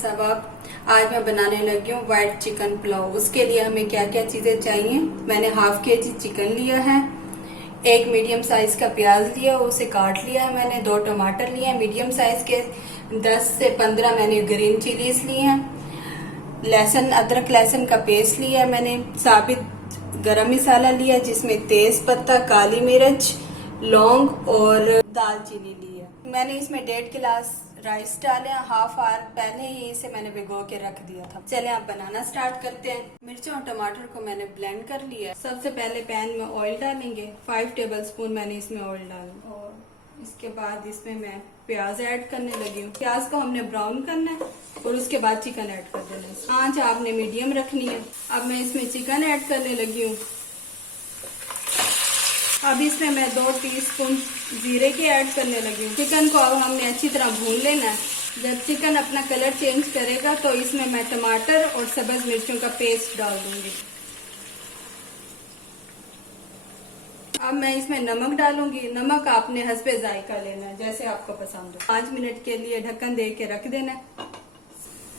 साहब, आज मैं बनाने लगी हूँ व्हाइट चिकन पुलाव। उसके लिए हमें क्या क्या चीजें चाहिए। मैंने हाफ केजी चिकन लिया है, एक मीडियम साइज का प्याज लिया, उसे काट लिया है मैंने। 2 टमाटर लिए हैं मीडियम साइज के, 10 से 15 मैंने ग्रीन चिलीज ली हैं। लहसुन, अदरक लहसुन का पेस्ट लिया है मैंने। साबित गरम मसाला लिया जिसमें तेज पत्ता, काली मिर्च, लौंग और दालचीनी ली है। मैंने इसमें 1.5 गिलास राइस डाले हैं। हाफ आवर पहले ही इसे मैंने भिगो के रख दिया था। चले आप बनाना स्टार्ट करते हैं। मिर्चों और टमाटर को मैंने ब्लेंड कर लिया है। सबसे पहले पैन में ऑयल डालेंगे। 5 टेबलस्पून मैंने इसमें ऑयल डाला और इसके बाद इसमें मैं प्याज ऐड करने लगी हूँ। प्याज को हमने ब्राउन करना है और उसके बाद चिकन ऐड कर देना है। आंच आपने मीडियम रखनी है। अब मैं इसमें चिकन ऐड करने लगी हूँ। अब इसमें मैं 2 टीस्पून जीरे के ऐड करने लगी हूँ। चिकन को अब हमने अच्छी तरह भून लेना है। जब चिकन अपना कलर चेंज करेगा तो इसमें मैं टमाटर और सब्ज मिर्चों का पेस्ट डाल दूंगी। अब मैं इसमें नमक डालूंगी। नमक आपने हस्बे जायका लेना है, जैसे आपको पसंद हो। 5 मिनट के लिए ढक्कन दे के रख देना है।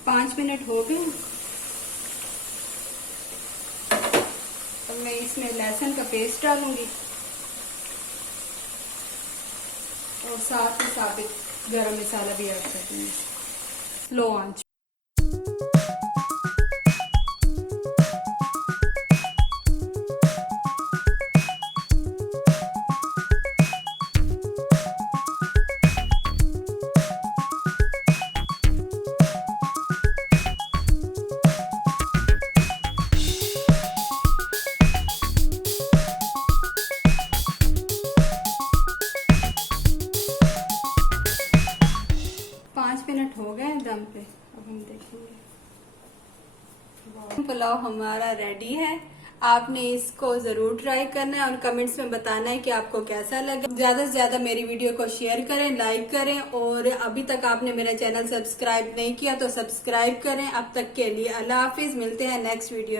5 मिनट हो गए। अब मैं इसमें लहसुन का पेस्ट डालूंगी और साथ ही साबित गरम मसाला भी ऐड कर दूंगी। स्लो आंच। मिनट हो गए दम पे। अब हम देखेंगे। पुलाव हमारा रेडी है। आपने इसको जरूर ट्राई करना है और कमेंट्स में बताना है कि आपको कैसा लगा। ज्यादा से ज्यादा मेरी वीडियो को शेयर करें, लाइक करें और अभी तक आपने मेरा चैनल सब्सक्राइब नहीं किया तो सब्सक्राइब करें। अब तक के लिए अल्लाह हाफिज। मिलते हैं नेक्स्ट वीडियो में।